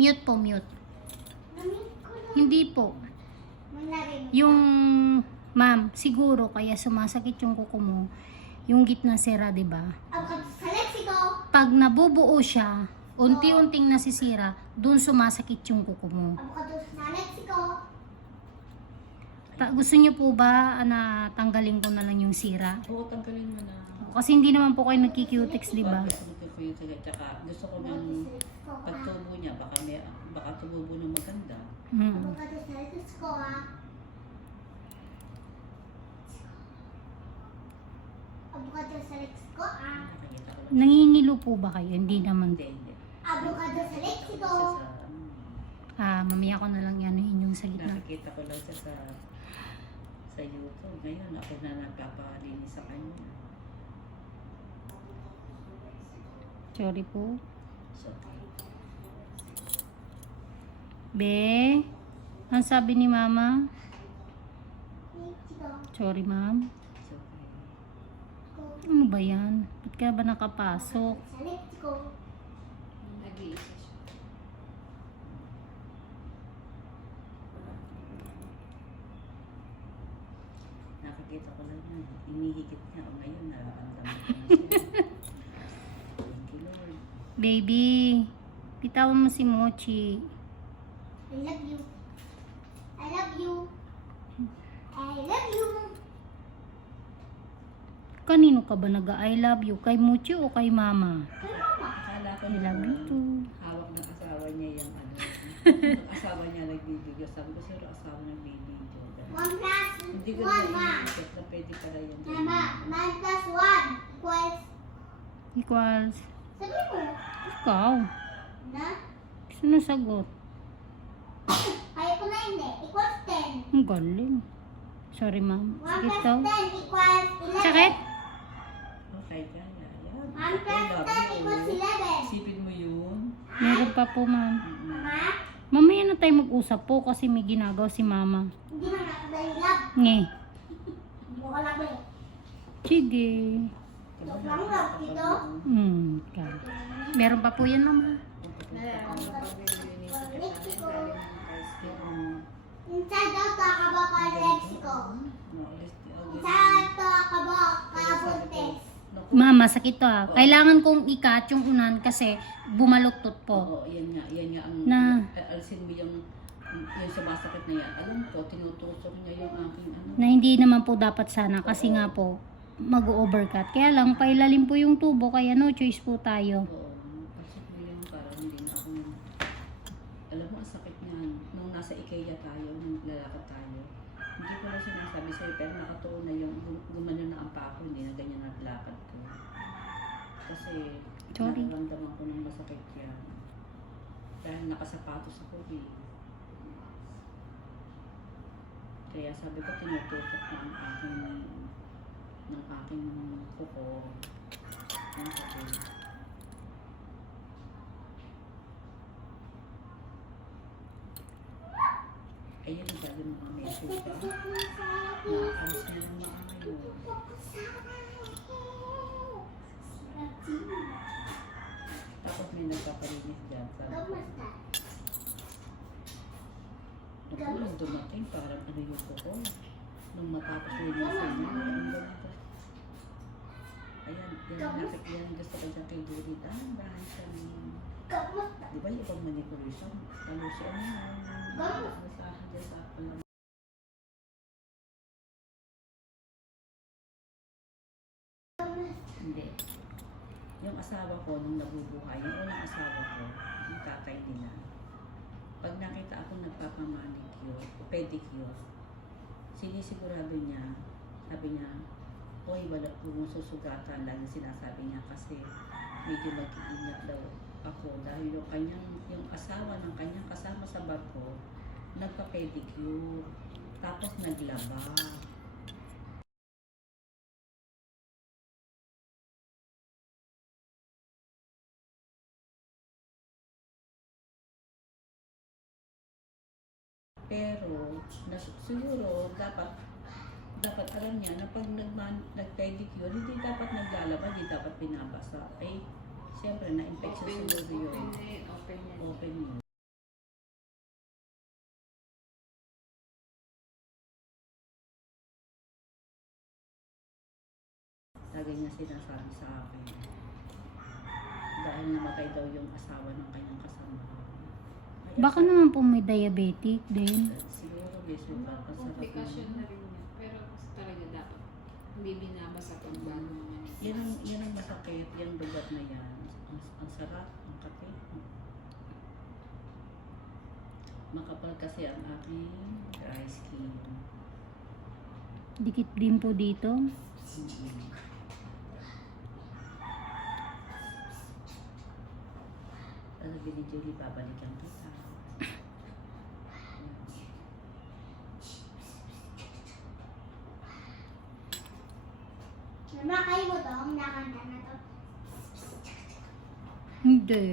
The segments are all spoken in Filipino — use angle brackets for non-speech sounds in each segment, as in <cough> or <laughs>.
Mute po, mute. Hindi po. Yung, ma'am, siguro kaya sumasakit yung kuko mo, yung gitna sira, di ba? Lexico. Pag nabubuo siya, unti-unting nasisira, dun sumasakit yung kuko mo. Ta- gusto niyo po ba ah, na tanggalin ko na lang yung sira? Oo, tanggalin mo na. Kasi hindi naman po kayo nagki-cutex, di ba? Ko yung sagat. Tsaka gusto ko ng pagtubo niya. Baka, may, baka tumubo ng maganda. Hmm. Avocado sa Lexico ah. Nangingilo po ba kayo? Hindi naman. Hindi, hindi. Avocado sa sa, ano, Ah, mamaya ko na lang yan yung sa gitna. nakikita ko lang siya sa sa YouTube. Ngayon, ako na nagpapalinis sa kanya. Sorry po. Be, ang sabi ni mama? Sorry ma'am. Ano ba yan? Ba't ka ba nakapasok? Nakikita ko lang yan. Inihigit niya. O ngayon, nararamdaman ko na siya. Thank you, Lord. Baby, bitawan mo si Mochi. I love you. I love you. I love you. Kanino ka ba nag-I love you? Kay Mochi o kay mama? Kay mama. I love you too. Hawak ng asawa niya yung ano. <laughs> asawa niya nagbibideo. Sabi ko, sir, asawa nagbibideo. One plus Hindi ko one, ma. na pwede pala yun. Mama, nine plus one equals... Equals. Ikaw. Na? Sino sagot? Kaya ko na hindi. Equals ten. Ang galing. Sorry ma'am. One Sakit plus daw. ten equals eleven. Sakit? Okay, kaya. Yan. One plus I love ten you. equals eleven. Isipin mo yun. Meron pa po ma'am. Mama, Mamaya na tayo mag-usap po kasi may ginagawa si mama. hindi mo nakadali love. Nge. Hindi mo ka love eh. Sige. Joke lang love dito. Hmm, ka. Meron pa po yan mama. Inside akaba ka Lexico. No, let's- okay. Inside akaba ka Buntes. Naku. Mama, sakit to ah. Kailangan kong ikat yung unan kasi bumaluktot po. Oo, yan nga, yan nga ang Na- alisin mo yung yung sumasakit na yan. Alam ko, tinutusok niya yung aking ano. Na hindi naman po dapat sana kasi nga po mag-overcut. Kaya lang, pailalim po yung tubo kaya no choice po tayo. Oo, pasok mo yun para hindi na ako alam mo, ang sakit niyan. Nung nasa Ikea tayo, nung lalakad tayo, hindi ko lang sinasabi sa'yo, pero nakatuon na yung gum- gumano na ang paa ko, hindi na ganyan naglakad ko. Kasi, Sorry. nararamdaman ko ng masakit yan. Dahil nakasapatos ako eh. Kaya sabi ko, tinututok na ang aking ng aking kuko. Ang sakit. Ayan ang galing mga message ka. Tapos may nagpapalinis dyan. Kamusta? Naku, nung dumating, parang ano yung kuko. Nung matapos yung linisin niya, ang ganito. Ayan, yan, nakik yan gusto ko dyan kay Duri. Ah, bahan siya ng... Di ba yung ibang manipulation? Ano siya, ano yan? Masahan dyan sa ako asawa ko nung nabubuhay, yung unang asawa ko, yung tatay nila, pag nakita ako nagpapamanicure o pedicure, sinisigurado niya, sabi niya, Hoy, wala kong susugatan yung sinasabi niya kasi medyo mag-iingat daw ako dahil yung kanyang, yung asawa ng kanyang kasama sa barko, nagpa-pedicure, tapos naglaba. Pero, nas, siguro, dapat dapat alam niya na pag nagman, nag-pedicure, hindi dapat naglalaba, hindi dapat pinabasa. Okay? Eh, siyempre, na-infection siguro yun. Open, open, open, open yun. Lagi niya sinasabi sa akin. Dahil namatay daw yung asawa ng kanyang kasama. Baka naman po may diabetic din. Siguro, sarap Komplikasyon na rin yan. Pero talaga dapat hindi binabasa pag bago naman. Yan ang, yan ang masakit, yung dugat na yan. Ang, ang sarap, ang kape. Makapal kasi ang aking dry skin. Dikit din po dito. Mm-mm. Sabi ni Julie, babalikan kita. Mama, kayo mo to? Ang nakanta na to. Hindi.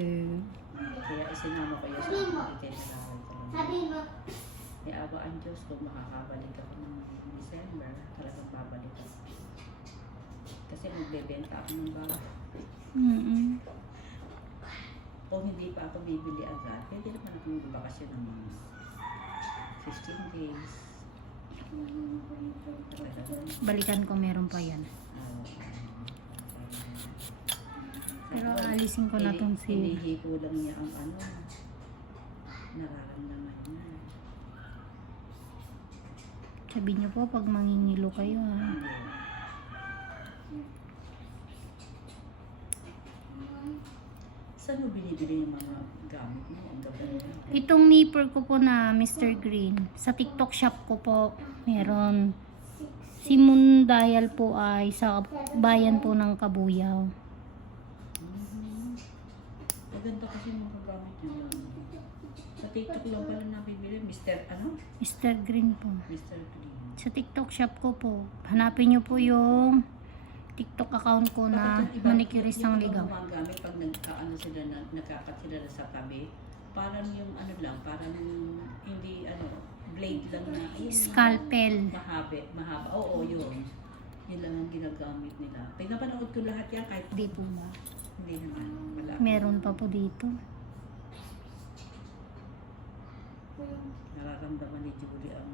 Kaya isinama ko yun sa Sabi mo. aking itinalaway ko. Sabi mo, May awa ang Diyos kung makakabalik ako ng December, talagang babalik ako. Kasi magbebenta ako ng bahay. Mm-mm. Kung hindi pa ako bibili agad, pwede naman ako magbakasyon ng mga 15 days. Balikan ko meron pa yan. ah, Pero alisin ko na tong si... Hinihipo lang niya ang ano, nararamdaman niya. Sabi niyo po pag mangingilo kayo ha. Hindi. Saan mo binibili yung mga gamit mo? Ang gabay mo. Itong nipper ko po na Mr. Green, sa TikTok shop ko po, meron. Si Mundayal po ay sa bayan po ng Kabuyaw. Mhm. Maganda kasi yung mga gamit niya. Sa TikTok lang pala nabibili. Mr. ano? Mr. Green po. Mr. Clean. Sa TikTok shop ko po. Hanapin niyo po yung TikTok account ko na Bakit yung iba- manikiris ng yung ligaw. ibang mga gamit pag nagkaano sila, na, nagkakat sila na sa tabi, parang yung ano lang, parang hindi ano, blade lang na, ayun, Scalpel. Mahaba, mahaba. Oo, yun. Yun lang ang ginagamit nila. Pinapanood ko lahat yan kahit Di po ba? hindi naman. Wala. Meron pa po dito. Nararamdaman ni Julie ang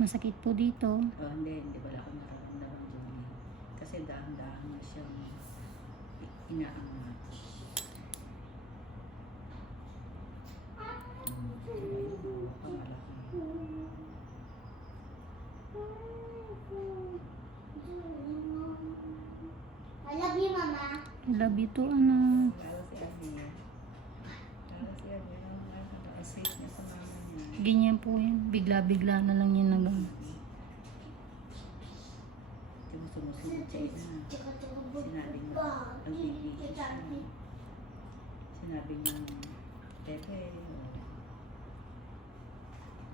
Masakit po dito. Oh, hindi, hindi wala akong nararamdaman Julie. Kasi dahan-dahan na siyang i- inaangat. Hmm. I love you, Mama. Love you to ano. Lalo si Abby. Lalo si Abby. Ang ano, ang sweet niya sa mama niya. Ganyan po yan. Bigla-bigla na lang yan nag sumusunod sa ina. Sinabi mo, ang bibig siya. Sinabi niya, Pepe,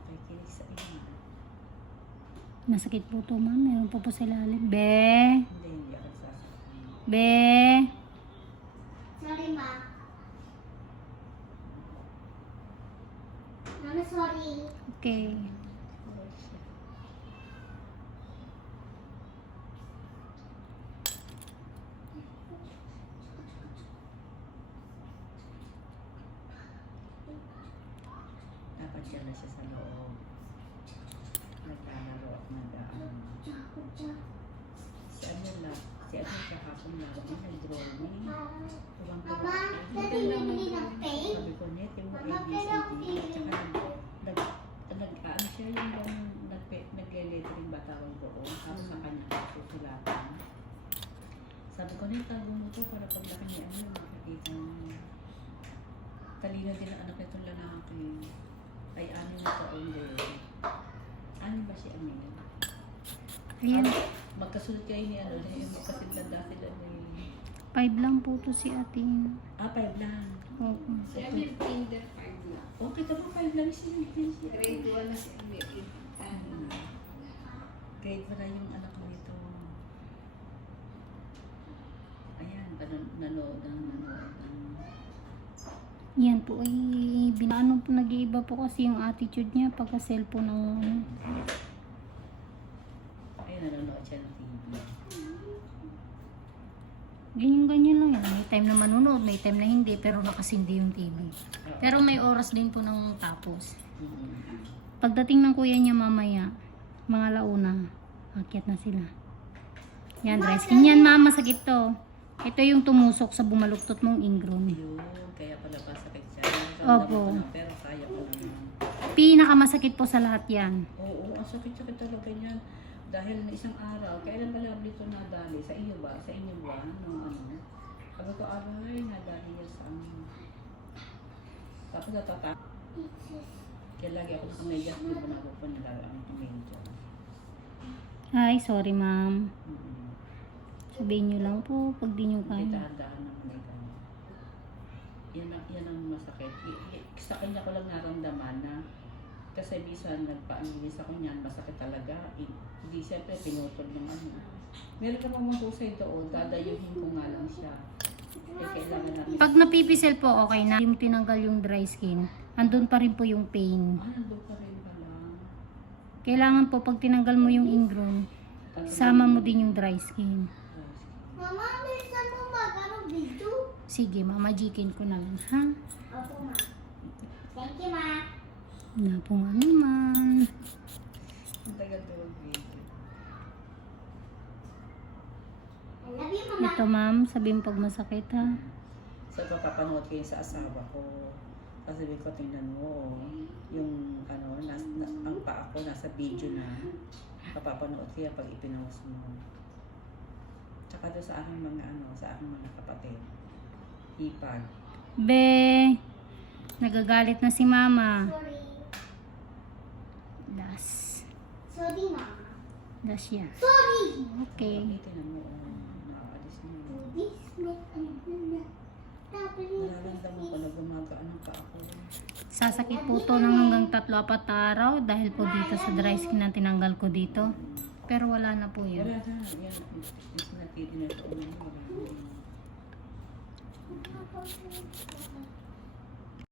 nakikinig sa ina. Masakit po to ma'am. Meron po po sa ilalim. Be! Hindi, hindi ako sasaktan. Be! Sorry, Ma. Mama, sorry. Okay. Dapat siya na siya sa loob. Naglalaro at nag-ano. Si ano lang, si ano siya kapon lang, nag-drawing. Tuwang Mama, pwede bumili ng paint? Mama, ABCD. pero At feeling- saka nag, nag, nag, ano siya yung bang nag, nag-lettering ba tawag doon? Tapos sa kanya susulatan. Sabi ko, net, tago mo to para pag laki ni ano, makikita mo. Talino din ang anak nitong lalaki. Ay, anim na taon din. Anim ba si Amin? Ayan. Magkasunod kayo ni ano, yung magkasinlanda sila ni... Five lang po to si ating. Ah, five lang. Opo. Si Amir Kinder 5 lang. Oh, kita mo, five lang siya. siya. Grade 1 na si Amir. Hmm. Grade na yung anak ko nito. Ayan, nanonood nanonood ng nanonood ng Yan po ay binaano po nag-iiba po kasi yung attitude niya pagka cellphone ng ano. Ayun, nanonood siya ng. Ganyan-ganyan lang yan. May time na manunood, may time na hindi, pero nakasindi yung TV. Pero may oras din po nang tapos. Pagdating ng kuya niya mamaya, mga launa, akyat na sila. Yan, dry skin. Yan, mama, masakit to. Ito yung tumusok sa bumaluktot mong ingrown. Yun, kaya pala ba sakit siya. Opo. pero kaya ko naman. Pinakamasakit po sa lahat yan. Oo, ang sakit-sakit talaga niyan. Dahil na isang araw, kailan ba lang dito nadali? Sa inyo ba? Sa inyo ba? Nung ano? Sabi ko, aray, nadali yan sa amin. Tapos natata. Kaya lagi ako nakamayak, di ba na ako pa nilalaan ng medyo. Ay, sorry ma'am. Mm-mm. Sabihin nyo lang po pag di nyo Hindi kaya. dahan-dahan naman ay ganun. Yan ang, yan ang masakit. I- i- Sa kanya ko lang naramdaman na kasi bisan nagpa-analyze ako niyan, masakit talaga. I- Hindi siyempre pinutol yung ano. Meron ka pang mahusay doon, dadayuhin ko nga lang siya. Eh, kailangan namin. Pag napipisel po, okay na. Mo tinanggal yung dry skin. Andun pa rin po yung pain. Ah, nandun pa rin pala. Kailangan po pag tinanggal mo yung ingrown, sama mo din yung dry skin. Mama, bilisan mo mag ano, video? Sige, mama, jikin ko na lang, ha? Opo, ma. Thank you, ma. Na po nga naman. Ang tagal daw ang video. I love you, mama. Ito, ma'am, sabihin pag masakit, ha? So, papapanood ko yun sa asawa ko. Kasi sabi ko, tingnan mo, oh, yung ano, nas, na, ang paa ko nasa video na. Papapanood ko yan pag ipinost mo. Tsaka doon sa aking mga ano, sa aking mga kapatid. Ipag. Be, nagagalit na si mama. Sorry. Das. Sorry, mama. Das yan. Sorry. Okay. Okay. Tingnan mo, oh, naaalis na yun. This make ano na. Tapos Nararamdaman ko na gumagaan ang paa ko. Sasakit po to ng hanggang tatlo apat na araw dahil po dito sa dry skin na tinanggal ko dito. Pero wala na po Wala yun. na, yan. Natitinan ko na. Wala na.